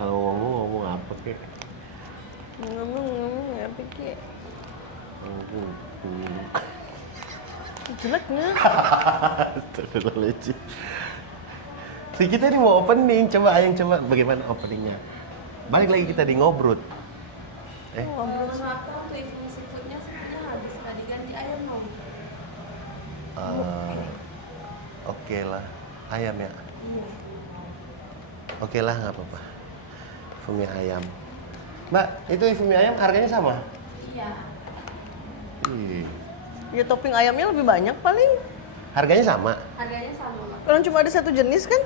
Kalau ngomong apa kek? Ngomong apa kek? Ngomong. Jeleknya. Astagfirullahaladzim. Si kita ini mau opening, coba Ayang coba bagaimana openingnya. Balik lagi kita di ngobrol. Ngobrol. Maaf waktu itu seafoodnya habis nggak diganti ayam mau. Oke lah, ayam ya. Iya. Oke lah, nggak apa-apa. Fumi ayam. Mbak, itu fumi ayam harganya sama? Iya. Ih. Ya topping ayamnya lebih banyak paling. Harganya sama? Harganya sama Pak. Kalau cuma ada satu jenis kan?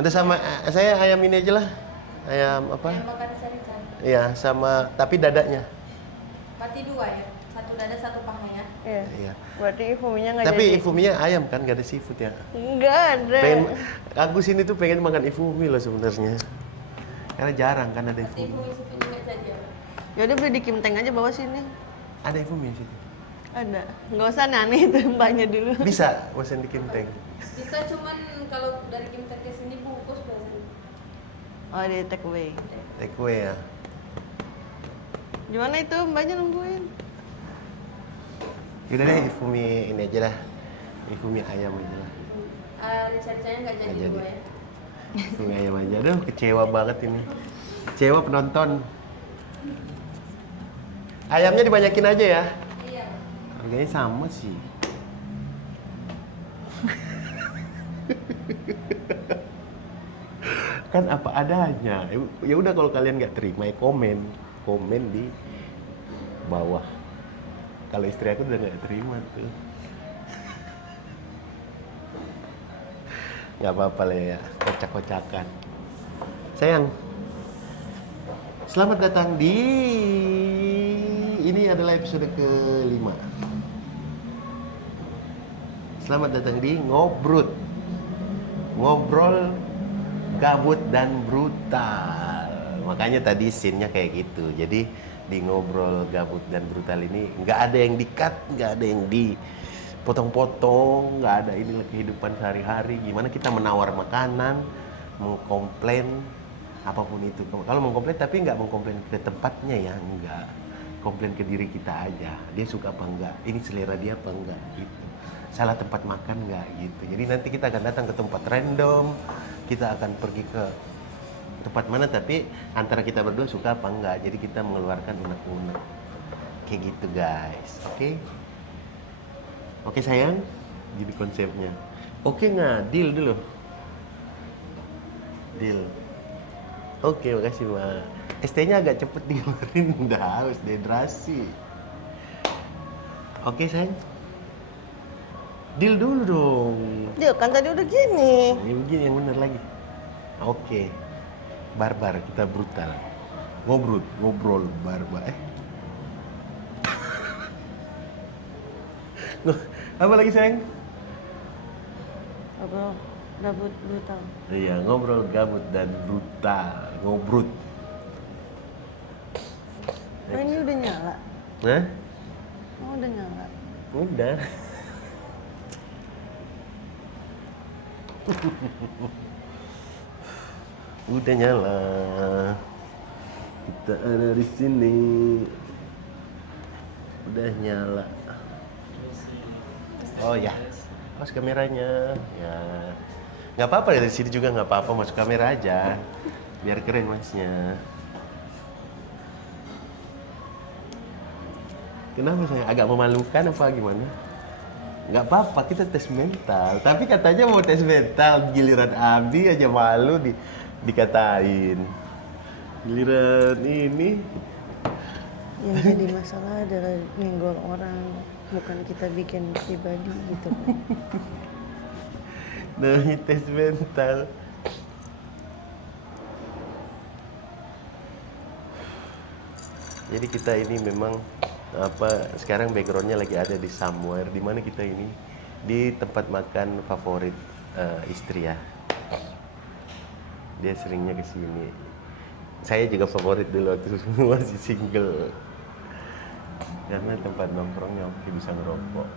Ada sama, saya ayam ini aja lah. Ayam apa? Ayam bakar cari-cari. Iya, sama, tapi dadanya. Berarti 2 ya. Satu dada satu paha ya. Iya. Iya. Berarti ifuminya nggak Tapi jadi. ifuminya ayam kan, gak ada seafood ya? Nggak ada. Aku sini tuh pengen makan ifumi loh sebenarnya. Karena jarang kan ada Berarti ifumi. seafoodnya nggak jadi ya. Ya udah beli di Kimteng aja bawa sini. Ada ifumi di situ. Ada. Nggak usah aneh itu mbaknya dulu. Bisa pesan di Kimteng. Bisa cuman kalau dari Kimter ke sini bungkus biasanya. Oh di take away. Take away ya. Gimana itu mbaknya nungguin? Yaudah deh ifumi ini aja lah. Ifumi ayam aja lah. Cari-carinya nggak jadi Nggak jadi. 2 ya. Ifumi ayam aja. Aduh kecewa banget ini. Kecewa penonton. Ayamnya dibanyakin aja ya. Iya. Harganya sama sih. Kan apa adanya. Ya udah kalau kalian nggak terima ya komen di bawah. Kalau istri aku udah nggak terima tuh. Nggak apa-apa lah ya, kocak-kocakan. Sayang, selamat datang di ini adalah episode ke-5. Selamat datang di Ngobrol. Ngobrol gabut dan brutal. Makanya tadi scene-nya kayak gitu. Jadi di Ngobrol Gabut dan Brutal ini nggak ada yang di-cut, nggak ada yang dipotong-potong, nggak ada inilah kehidupan sehari-hari. Gimana kita menawar makanan, mengkomplain apapun itu. Kalau mengkomplain tapi nggak mengkomplain ke tempatnya ya, nggak. Komplain ke diri kita aja. Dia suka apa enggak? Ini selera dia apa enggak? Gitu. Salah tempat makan nggak gitu. Jadi nanti kita akan datang ke tempat random, kita akan pergi ke tempat mana tapi antara kita berdua suka apa enggak. Jadi kita mengeluarkan unek-unek kayak gitu guys. Oke sayang, jadi konsepnya. Oke nggak? Deal dulu. Deal. Oke, makasih Mak. ST-nya agak cepet dikeluarin, udah haus, dehidrasi. Oke sayang. Deal dulu dong. Ya kan tadi udah gini. Ini begini yang bener lagi. Oke. Barbar, kita brutal. Ngobrol barbar. Apa lagi sayang? Ngobrol gabut brutal. Iya, ngobrol gabut dan brutal. Ngobrol. Nah ini udah nyala. Hah? Oh udah nyala. Udah. Udah nyala. Kita ada di sini. Udah nyala. Oh ya, pas kameranya. Ya, nggak apa-apa dari sini juga nggak apa-apa, masuk kamera aja, biar keren masnya. Kenapa saya agak memalukan apa gimana? Nggak apa-apa, kita tes mental. Tapi katanya mau tes mental, giliran Abi aja malu dikatain. Giliran ini. Yang jadi masalah adalah nyenggol orang, bukan kita bikin pribadi gitu kan. Nah, tes mental. Jadi kita ini memang sekarang backgroundnya lagi ada di somewhere, di mana kita ini di tempat makan favorit istri ya. Dia seringnya ke sini. Saya juga favorit dulu waktu masih single. Karena tempat nongkrongnya oke, bisa ngerokok.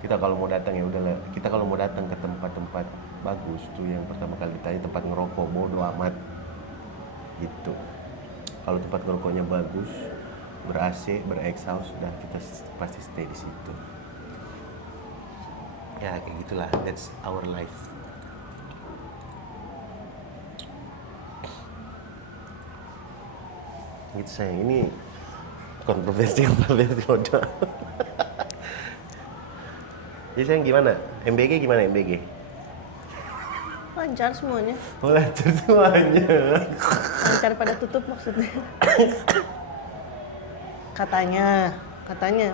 Kita kalau mau datang ya udahlah. Kita kalau mau datang ke tempat-tempat bagus tuh yang pertama kali ditanya tempat ngerokok, bodo amat. gitu. Kalau tempat ngerokoknya bagus, ber AC, ber exhaust, sudah kita pasti stay di situ. Ya kayak gitulah, that's our life. Gitu sayang, ini kontroversi udah. Jadi sayang gimana? MBG gimana MBG? Lancar semuanya. Oh, lancar semuanya. Lancar pada tutup maksudnya. Katanya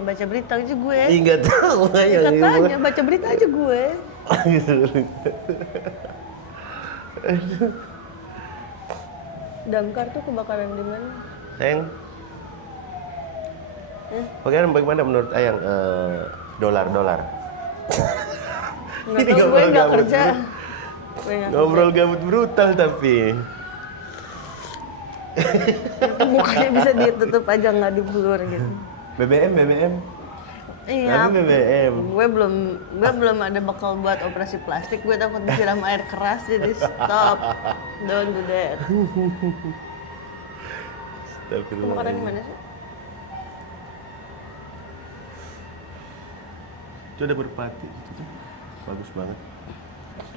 baca berita aja gue. Ih, nggak tahu ya. Katanya baca berita aja gue. Damkar tuh kebakaran di mana? Sayang, bagaimana menurut Ayang dolar? Nggak Ini tahu, gue ngobrol nggak gabut kerja. bro. Gue nggak Ngobrol gabut brutal tapi. kerja. Mukanya bisa ditutup aja nggak diblur gitu. BBM. Iya. Tapi BBM. Gue belum ada bakal buat operasi plastik. Gue takut disiram air keras jadi stop. Don't do that. Kebakaran di mana sih? Itu ada berpati. Itu bagus banget.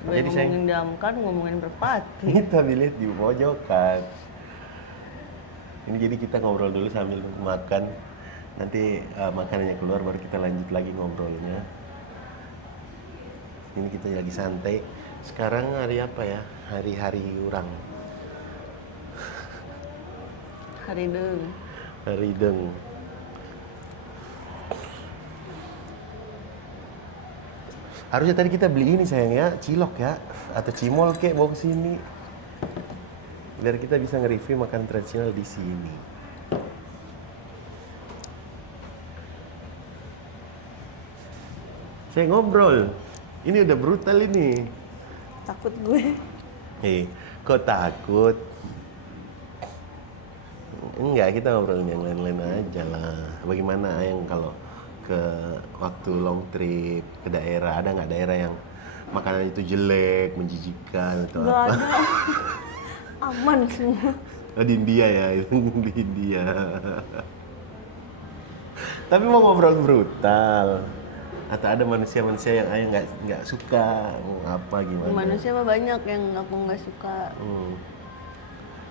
Gue Jadi sayang, ngomongin damkar, ngomongin berpati. kita lihat di pojokan. Ini jadi kita ngobrol dulu sambil makan. Nanti makanannya keluar baru kita lanjut lagi ngobrolnya. Ini kita lagi santai. Sekarang hari apa ya? Hari-hari orang. Hari deng. Harusnya tadi kita beli ini sayang ya, cilok ya, atau cimol kek bawa ke sini. Biar kita bisa nge-review makan tradisional di sini. Saya ngobrol. Ini udah brutal ini. Takut gue. Kok takut? Enggak, kita ngobrolin yang lain-lain aja lah. Bagaimana yang kalau ke waktu long trip ke daerah, ada nggak daerah yang makanan itu jelek, menjijikan atau Gak apa? ada. Aman semua. Oh, di India ya, di India. Tapi mau ngobrol brutal. Atau ada manusia-manusia yang ayah nggak suka, apa gimana? Manusia mah banyak yang aku nggak suka.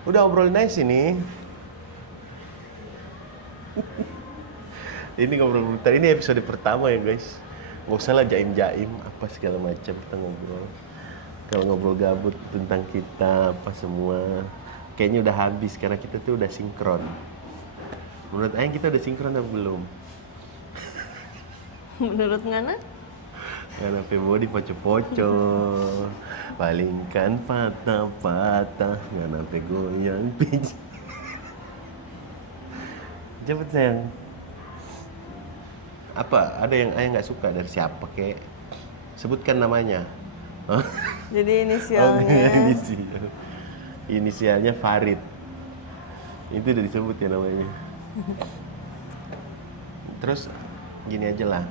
Udah ngobrol nice ini. Ini ngobrol brutal. Ini episode pertama ya guys. Nggak usah lah jaim-jaim apa segala macam, kita ngobrol. Kalau ngobrol gabut tentang kita apa semua, kayaknya udah habis karena kita tuh udah sinkron. Menurut Ayang kita udah sinkron atau belum? Menurut Ngana? Karena Pemodi poco-poco, palingkan patah-patah, nggak sampai goyang pijak. Cepet sayang. Apa? Ada yang ayah nggak suka dari siapa kek? Sebutkan namanya. Jadi inisialnya. Inisial. Inisialnya Farid. Itu udah disebut ya namanya. Terus gini aja lah.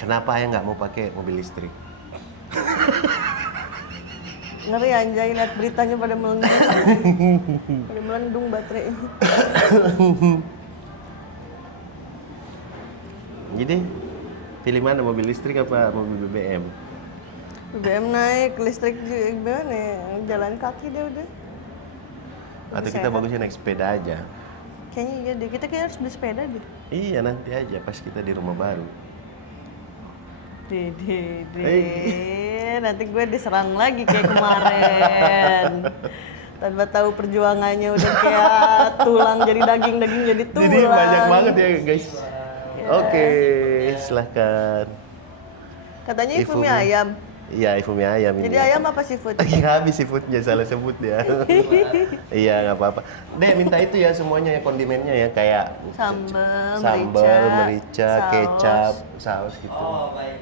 Kenapa ayah nggak mau pakai mobil listrik? Ngeri anjay, liat beritanya pada melendung. Pada melendung baterainya. Jadi pilih mana, mobil listrik apa mobil BBM? BBM naik, listrik gimana ya? Jalan kaki deh udah. Atau kita bagusnya naik sepeda aja? Kayaknya iya deh, kita kayak harus beli sepeda deh. Iya nanti aja pas kita di rumah baru. Nanti gue diserang lagi kayak kemarin. Tanpa tahu perjuangannya udah kayak tulang jadi daging, daging jadi tulang. Jadi banyak banget ya guys. Oke, silahkan. Katanya Ifumi. Ifumi ayam. Iya, Ifumi ayam ini. Jadi ayam apa seafood? Iya, habis seafoodnya, salah sebut ya. Iya, nggak apa-apa. Dek, minta itu ya semuanya ya, kondimennya ya, kayak Sambal, merica, saus. kecap, saus gitu. Oh, baik.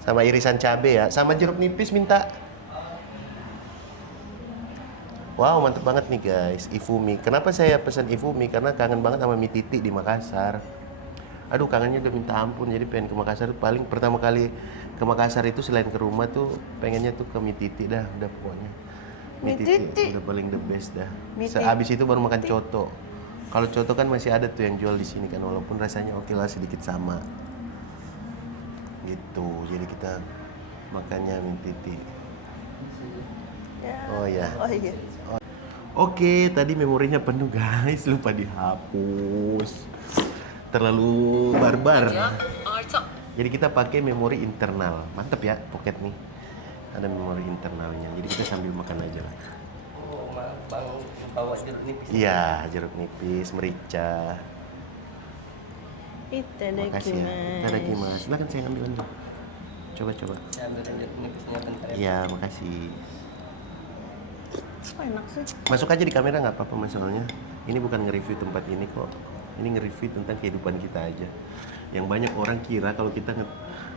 Sama irisan cabe ya, sama jeruk nipis minta. Wow, mantep banget nih guys, Ifumi. Kenapa saya pesan Ifumi? Karena kangen banget sama mie titik di Makassar. Aduh, kangennya udah minta ampun, jadi pengen ke Makassar. Paling pertama kali ke Makassar itu selain ke rumah tuh pengennya tuh ke mie titik dah, udah pokoknya. Mie titik titik. udah paling the best dah. Mie Sehabis itu baru makan coto. Kalau coto kan masih ada tuh yang jual di sini kan, walaupun rasanya oke lah sedikit sama. Gitu. Jadi kita makannya mie titik. Ya. Oh ya. Oh iya. Oke, tadi memorinya penuh guys, lupa dihapus. Terlalu barbar. Jadi kita pakai memori internal. Mantep ya, pocket nih. Ada memori internalnya. Jadi kita sambil makan aja lah. Oh, Bang bawa jeruk nipis. Iya, jeruk nipis, merica. Makasih ya. Itadakimasu. Silakan saya ambil aja. Coba. Saya ambil jeruk nipisnya bentar ya. Iya, makasih. Oh, enak sih. Masuk aja di kamera nggak apa-apa masalahnya. Ini bukan nge-review tempat ini kok. Ini nge-review tentang kehidupan kita aja. Yang banyak orang kira kalau kita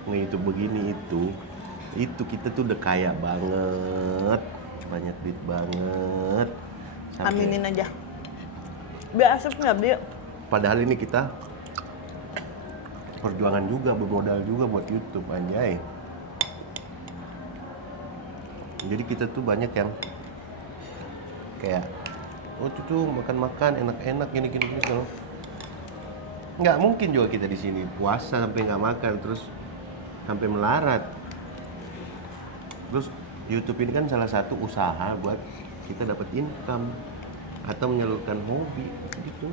nge-YouTube begini itu kita tuh udah kaya banget, banyak duit banget. Aminin aja. Biar asap nggak dia? Padahal ini kita perjuangan juga, bermodal juga buat YouTube, anjay. Jadi kita tuh banyak yang kayak, oh tuh makan-makan enak-enak gini segala. Nggak mungkin juga kita di sini puasa sampai nggak makan terus sampai melarat. Terus YouTube ini kan salah satu usaha buat kita dapat income atau menyalurkan hobi gitu.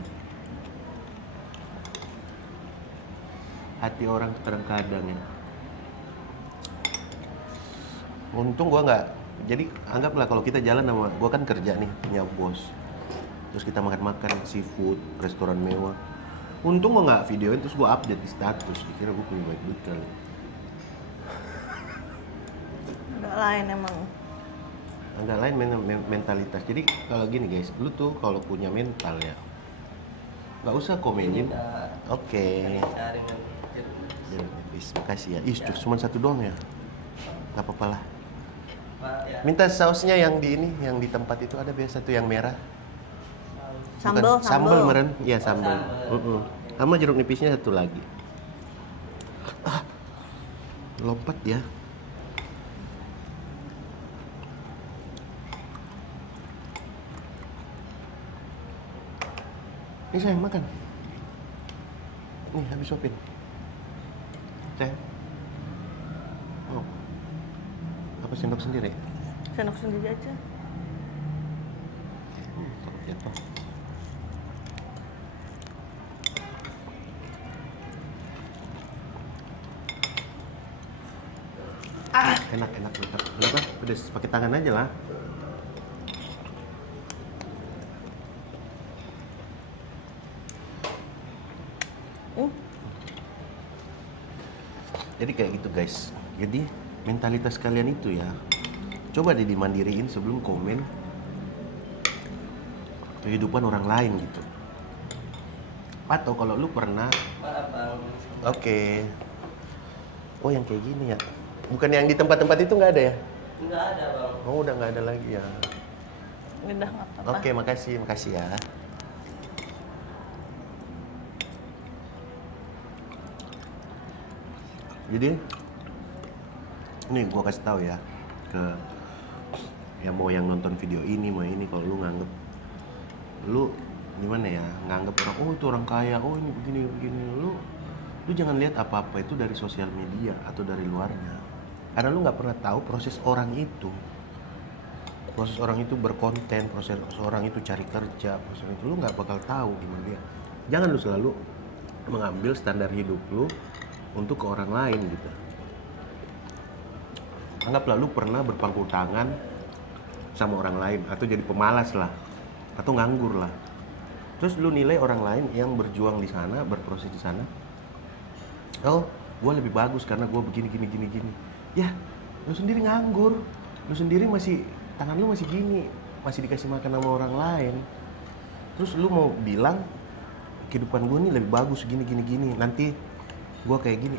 Hati orang kadang-kadang ya. Untung gua nggak. Jadi anggaplah kalau kita jalan sama gua kan kerja nih punya bos. Terus kita makan-makan seafood, restoran mewah. Untung gua nggak videoin terus gua update di status. Dikira gua punya baik duit kali. Nggak lain emang. Agak lain mentalitas. Jadi kalau gini guys, lu tuh kalau punya mental ya, nggak usah komenin. Oke. Cari nanti jeruk nipis. Jeruk nipis, makasih ya. Ih, cuma satu doang ya. Gak apa-apa lah. Pak ya. Minta sausnya yang di ini, yang di tempat itu ada biasa tuh yang merah. Sambal, Bukan, sambal meren. Iya, Oh, sambal. sambal. Sama jeruk nipisnya satu lagi. Ah, lompat ya. Ini sayang makan. Nih habis suapin. Sayang. Oh. Apa sendok sendiri? Sendok sendiri aja. Takut jatuh. Enak bentar. Kenapa? Pedes. Pakai tangan aja lah. Jadi kayak gitu guys. Jadi mentalitas kalian itu ya, coba deh dimandiriin sebelum komen kehidupan orang lain gitu. Atau kalau lu pernah, Maaf Bang. oke. Oh yang kayak gini ya. Bukan yang di tempat-tempat itu nggak ada ya? Enggak ada Bang. Oh udah nggak ada lagi ya. Udah nggak apa-apa. Oke, makasih ya. Jadi ini gua kasih tahu ya ke yang mau yang nonton video ini, mau ini, kalau lu nganggep lu gimana ya, nganggep orang oh itu orang kaya, oh ini begini, lu jangan lihat apa-apa itu dari sosial media atau dari luarnya, karena lu nggak pernah tahu proses orang itu berkonten, proses orang itu cari kerja, proses itu lu nggak bakal tahu gimana dia. Jangan lu selalu mengambil standar hidup lu untuk ke orang lain gitu. Anggaplah lu pernah berpangku tangan sama orang lain atau jadi pemalas lah atau nganggur lah. Terus lu nilai orang lain yang berjuang di sana, berproses di sana. Oh, gue lebih bagus karena gue begini. Ya, lu sendiri nganggur. Lu sendiri masih tangan lu masih gini, masih dikasih makan sama orang lain. Terus lu mau bilang kehidupan gue nih lebih bagus gini. Nanti gue kayak gini.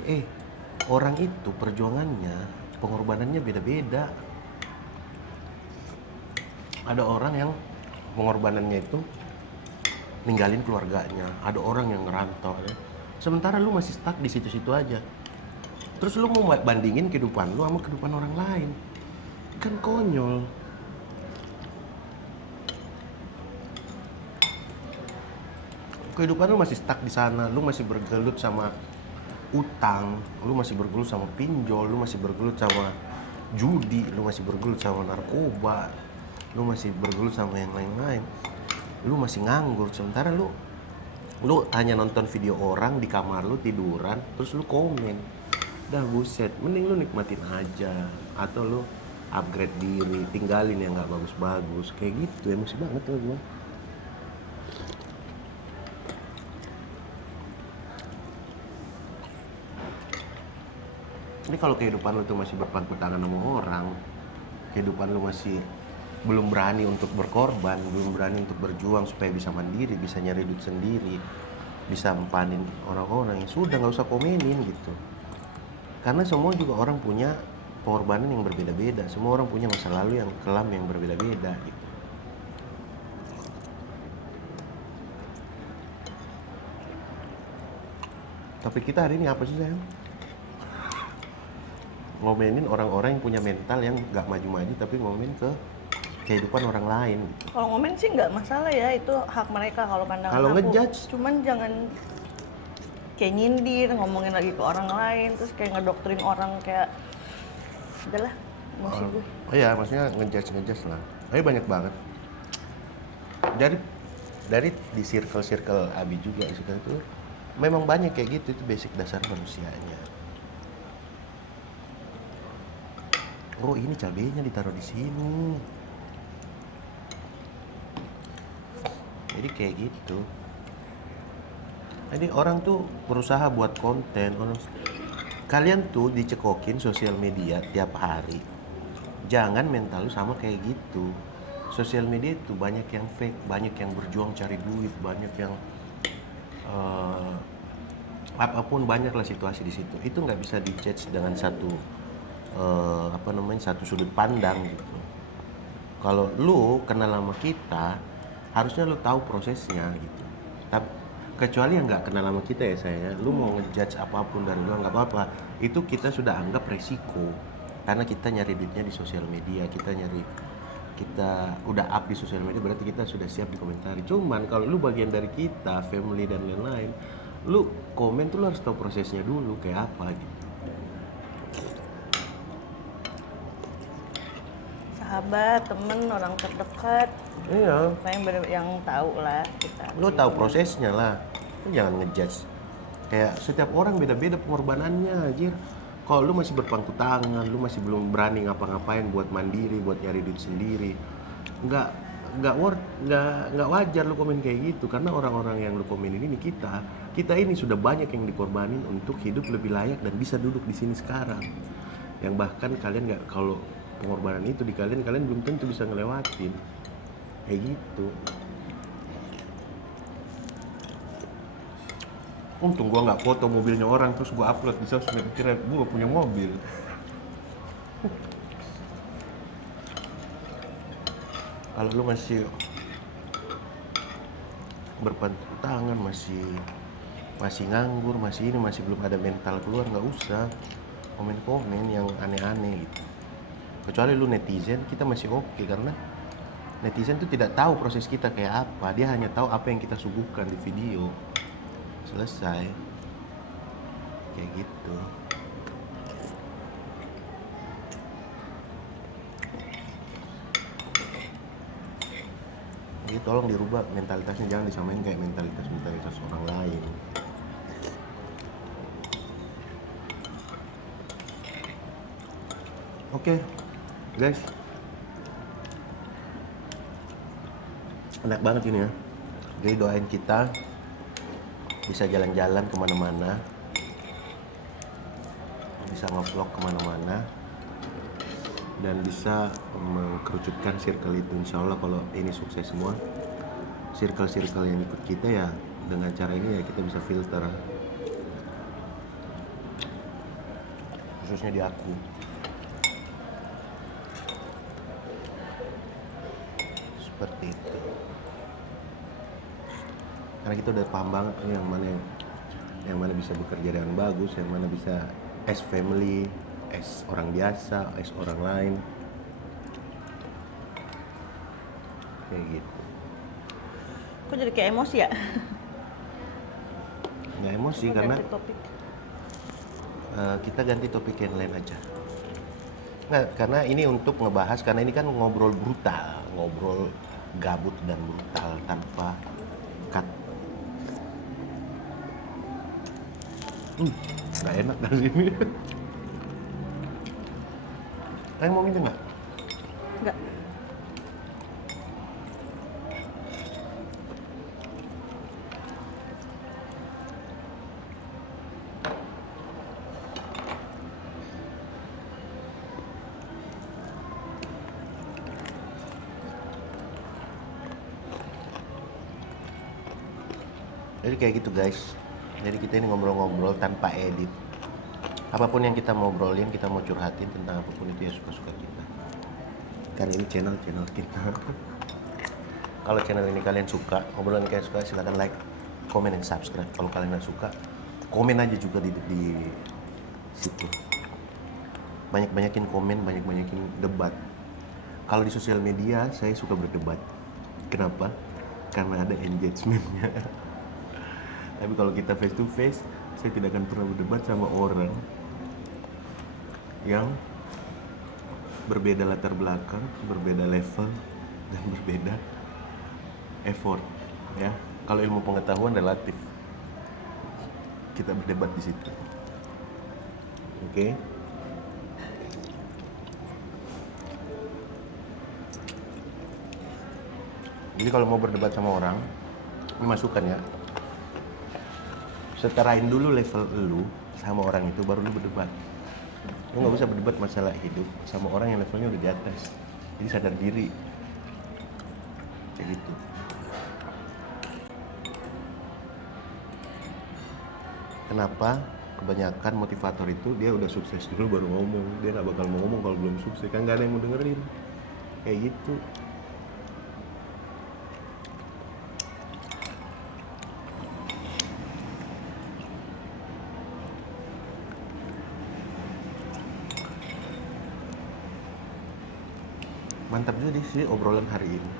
Orang itu perjuangannya, pengorbanannya beda-beda. Ada orang yang pengorbanannya itu ninggalin keluarganya, ada orang yang ngerantau ya. Sementara lu masih stuck di situ-situ aja. Terus lu mau bandingin kehidupan lu sama kehidupan orang lain, kan konyol. kehidupan lu masih stuck di sana, lu masih bergelut sama utang, lu masih bergelut sama pinjol, lu masih bergelut sama judi, lu masih bergelut sama narkoba, lu masih bergelut sama yang lain-lain, lu masih nganggur, sementara lu hanya nonton video orang di kamar lu tiduran, terus lu komen, dah buset, mending lu nikmatin aja, atau lu upgrade diri, tinggalin yang nggak bagus-bagus, kayak gitu, emosi banget tuh gua. Ini kalau kehidupan lu tuh masih berpangku tangan sama orang, kehidupan lu masih belum berani untuk berkorban, belum berani untuk berjuang supaya bisa mandiri, bisa nyari duit sendiri, bisa empanin orang-orang, ya sudah nggak usah komenin gitu. Karena semua juga orang punya pengorbanan yang berbeda-beda, semua orang punya masa lalu yang kelam yang berbeda-beda gitu. Tapi kita hari ini apa sih, sayang? Ngomenin orang-orang yang punya mental yang nggak maju-maju, tapi ngomen ke kehidupan orang lain. Kalau ngomen sih nggak masalah ya, itu hak mereka kalau pandangan Kalau aku. ngejudge? Cuman jangan kayak nyindir, ngomongin lagi ke orang lain, terus kayak ngedoktrin orang kayak udahlah, emosi gue. Oh iya, maksudnya ngejudge lah. Tapi banyak banget. Dari di circle Abi juga, circle itu memang banyak kayak gitu, itu basic dasar manusianya. Oh ini cabenya ditaruh di sini. Jadi kayak gitu. Jadi orang tuh berusaha buat konten. Kalian tuh dicekokin sosial media tiap hari. Jangan mental lu sama kayak gitu. Sosial media itu banyak yang fake, banyak yang berjuang cari duit, banyak yang apapun, banyaklah situasi di situ. Itu nggak bisa di-judge dengan satu satu sudut pandang gitu. Kalau lu kenal sama kita, harusnya lu tahu prosesnya gitu. Tapi kecuali yang nggak kenal sama kita ya saya, lu mau ngejudge apapun dari luar nggak apa-apa. Itu kita sudah anggap resiko, karena kita nyari duitnya di sosial media, kita udah up di sosial media, berarti kita sudah siap dikomentari. Cuman kalau lu bagian dari kita, family dan lain-lain, lu komen tuh lu harus tahu prosesnya dulu kayak apa gitu. Sahabat, temen, orang terdekat, Iya. yang tahu lah kita. Lu tahu prosesnya lah. Lu jangan ngejudge. Kayak setiap orang beda-beda pengorbanannya, anjir. Kalau lu masih berpangku tangan, lu masih belum berani ngapa-ngapain buat mandiri, buat nyari duit sendiri, nggak wajar lu komen kayak gitu. Karena orang-orang yang lu komenin ini kita ini sudah banyak yang dikorbanin untuk hidup lebih layak dan bisa duduk di sini sekarang. Yang bahkan kalian nggak, kalau pengorbanan itu di kalian belum tentu bisa ngelewatin kayak gitu. Untung gua nggak foto mobilnya orang terus gua upload di sosmed, kira gua punya mobil. Kalau lu masih berpangku tangan, masih nganggur, masih belum ada mental keluar, nggak usah komen-komen yang aneh-aneh gitu. Kecuali lu netizen, kita masih oke, karena netizen tuh tidak tahu proses kita kayak apa, dia hanya tahu apa yang kita suguhkan di video. Selesai. Kayak gitu. Jadi tolong dirubah mentalitasnya, jangan disamain kayak mentalitas orang lain. Oke, guys. Enak banget ini ya. Jadi doain kita bisa jalan-jalan kemana-mana, bisa nge-vlog kemana-mana, dan bisa mengkerucutkan circle itu. Insya Allah kalau ini sukses semua, circle-circle yang ikut kita ya, dengan cara ini ya kita bisa filter, khususnya di aku. Seperti itu. Karena kita udah paham banget yang mana bisa bekerja dengan bagus, yang mana bisa as family, as orang biasa, as orang lain. Kayak gitu. Kok jadi kayak emosi ya? nggak emosi Coba karena ganti topik. kita ganti topik yang lain aja. Nggak, karena ini untuk ngebahas, karena ini kan ngobrol brutal, ngobrol gabut dan brutal tanpa cut. Nggak enak dari sini. Kalian mau minum nggak? Enggak. Jadi kayak gitu guys. Jadi kita ini ngobrol-ngobrol tanpa edit. Apapun yang kita mau ngobrolin, kita mau curhatin tentang apapun itu ya suka-suka kita. Karena ini channel kita. Kalau channel ini kalian suka, obrolan kalian suka, silahkan like, comment, dan subscribe. Kalau kalian nggak suka, komen aja juga di situ. Banyak-banyakin komen, banyak-banyakin debat. Kalau di sosial media, saya suka berdebat. Kenapa? Karena ada engagementnya. Tapi kalau kita face to face, saya tidak akan pernah berdebat sama orang yang berbeda latar belakang, berbeda level, dan berbeda effort. Ya, kalau ilmu pengetahuan relatif, kita berdebat di situ. Oke? Jadi kalau mau berdebat sama orang, ini masukan ya. Setarain dulu level lu sama orang itu, baru lu berdebat. Lu nggak bisa berdebat masalah hidup sama orang yang levelnya udah di atas. Jadi sadar diri. Kayak gitu. Kenapa kebanyakan motivator itu dia udah sukses dulu baru ngomong. Dia nggak bakal mau ngomong kalau belum sukses. Kan nggak ada yang mau dengerin. Kayak gitu. Mantap juga sih obrolan hari ini.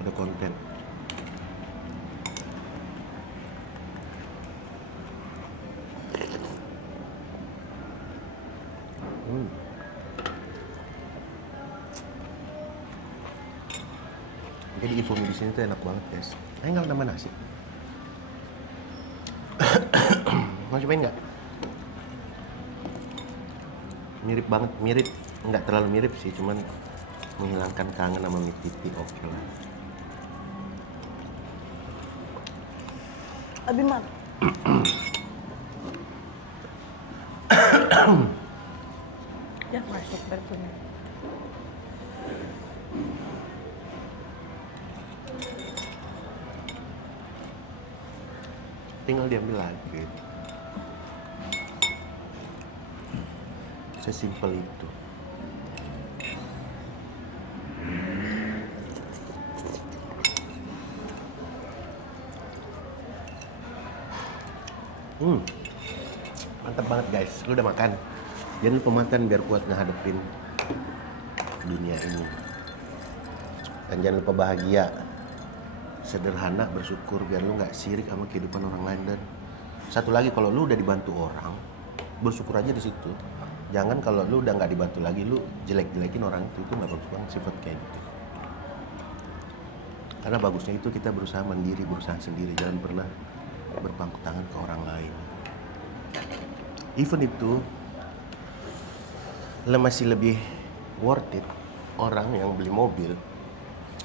Ada konten. Jadi infomi di sini tuh enak banget guys. Tinggal tambah nasi. Mau cobain nggak? Mirip banget, mirip. Nggak terlalu mirip sih, cuman menghilangkan kangen sama mie titi, oke lah. Abi mak. Ya masuk berpunya. Tinggal diambil lagi. Sesimpel itu. Mantap banget guys. Lu udah makan? Jangan lupa makan biar kuat ngehadepin dunia ini. Dan jangan lupa bahagia. Sederhana, bersyukur biar lu nggak sirik sama kehidupan orang lain. Dan satu lagi, kalau lu udah dibantu orang, bersyukur aja di situ. Jangan kalau lu udah nggak dibantu lagi, lu jelek-jelekin orang itu nggak bagus banget sifat kayak gitu. Karena bagusnya itu kita berusaha mandiri, berusaha sendiri, jangan pernah berpangku tangan ke orang lain. Even itu masih lebih worth it orang yang beli mobil,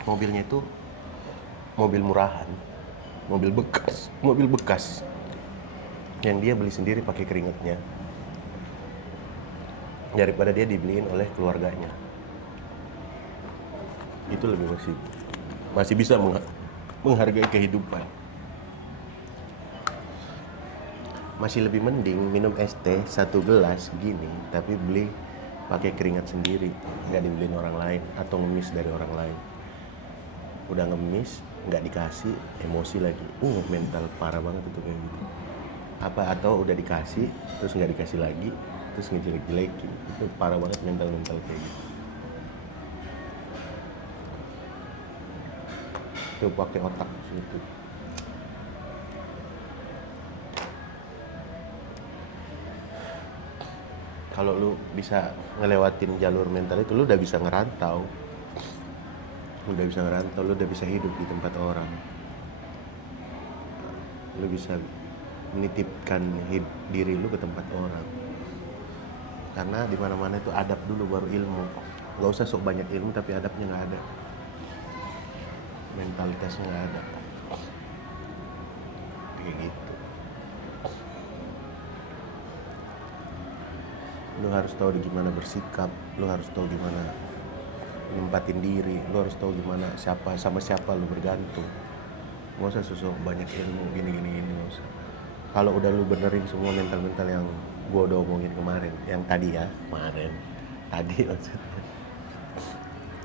mobilnya itu mobil murahan, mobil bekas yang dia beli sendiri pakai keringatnya, daripada dia dibeliin oleh keluarganya. Itu lebih masih bisa menghargai kehidupan. Masih lebih mending minum es teh 1 gelas gini tapi beli pakai keringat sendiri, nggak dibeliin orang lain atau ngemis dari orang lain. Udah ngemis nggak dikasih, emosi lagi, mental parah banget itu kayak gitu. Atau udah dikasih terus nggak dikasih lagi, terus ngejelek-jelekin, itu parah banget mental kayak gitu. Itu pakai otak situ. kalau lu bisa ngelewatin jalur mental itu, lu udah bisa ngerantau. Lu udah bisa hidup di tempat orang. Lu bisa menitipkan diri lu ke tempat orang. Karena di mana-mana itu adab dulu baru ilmu. Gak usah sok banyak ilmu tapi adabnya nggak ada. Mentalitasnya nggak ada. Kayak gitu. Lu harus tahu gimana bersikap, lu harus tahu gimana nempatin diri, lu harus tahu gimana sama siapa lu bergantung. Nggak usah susuk banyak ilmu gini nggak usah. Kalau udah lu benerin semua mental yang gua udah omongin kemarin, yang tadi maksudnya.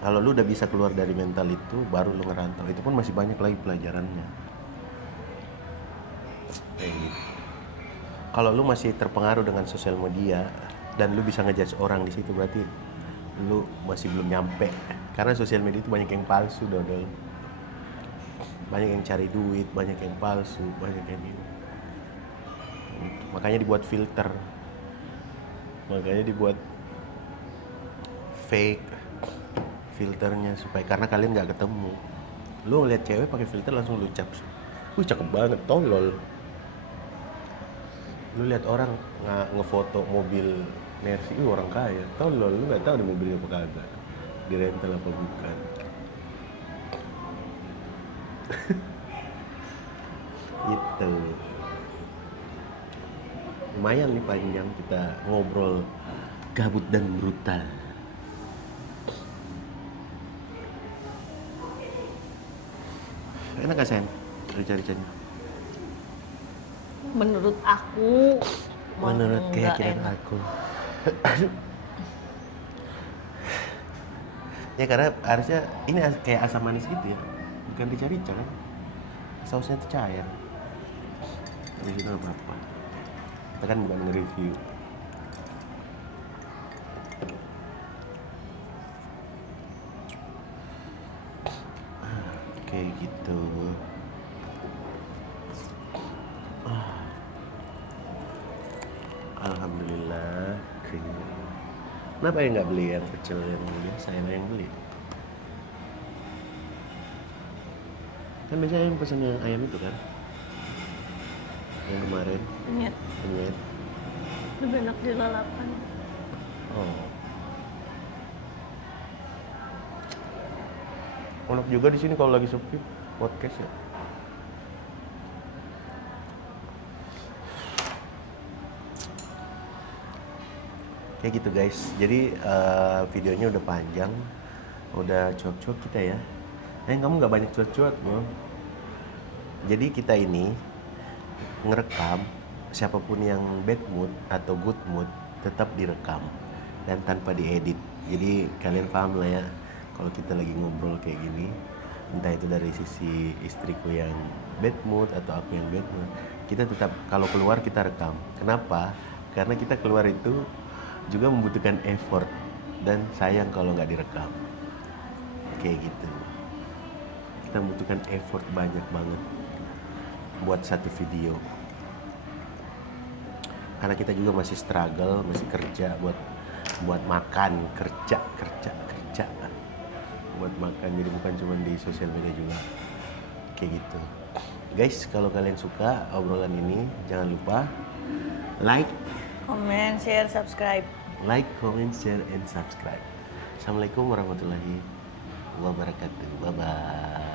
Kalau lu udah bisa keluar dari mental itu, baru lu ngerantau. Itu pun masih banyak lagi pelajarannya. Kayak gitu. Kalau lu masih terpengaruh dengan sosial media dan lu bisa ngejudge orang di situ, berarti lu masih belum nyampe. Karena sosial media itu banyak yang palsu, dodol. Banyak yang cari duit, banyak yang palsu, banyak yang ini. Makanya dibuat filter, makanya dibuat fake filternya supaya karena kalian nggak ketemu. Lu ngeliat cewek pakai filter langsung lu cap, cakep banget, tolol. Lu lihat orang ngefoto mobil Mercy, orang kaya, tolol. Lu nggak tahu di mobilnya apa kagak, di rental apa bukan. Gitu. Lumayan nih panjang kita ngobrol gabut dan brutal. Enak gak Sen? Cari-carinya. Menurut aku, Menurut nggak keyakinan enak. aku. Ya karena harusnya ini kayak asam manis gitu ya, bukan rica-rica kan. Sausnya tuh cair. Jadi itu nggak apa-apa. Kita kan bukan nge-review. Kayak gitu. Alhamdulillah. Kenapa ya nggak beli yang kecil yang biasa yang beli? Kan biasanya yang pesen yang ayam itu kan, yang kemarin Ingat, penyet. lebih enak di lalapan. Oh. Enak juga di sini kalau lagi sepi podcast ya. Kayak gitu guys. Jadi videonya udah panjang, udah cuap-cuap kita ya. Kamu nggak banyak cuap-cuap bro. Jadi kita ini ngerekam siapapun yang bad mood atau good mood tetap direkam dan tanpa diedit. Jadi kalian paham lah ya kalau kita lagi ngobrol kayak gini, entah itu dari sisi istriku yang bad mood atau aku yang bad mood, kita tetap kalau keluar kita rekam. Kenapa? Karena kita keluar itu juga membutuhkan effort dan sayang kalau nggak direkam. Kayak gitu. Kita membutuhkan effort banyak banget buat satu video. Karena kita juga masih struggle, masih kerja buat makan, kerja buat makan. Jadi bukan cuma di sosial media juga. Kayak gitu. Guys, kalau kalian suka obrolan ini, jangan lupa like, Comment, share, subscribe. comment, share, and subscribe. Assalamualaikum warahmatullahi wabarakatuh. Bye bye.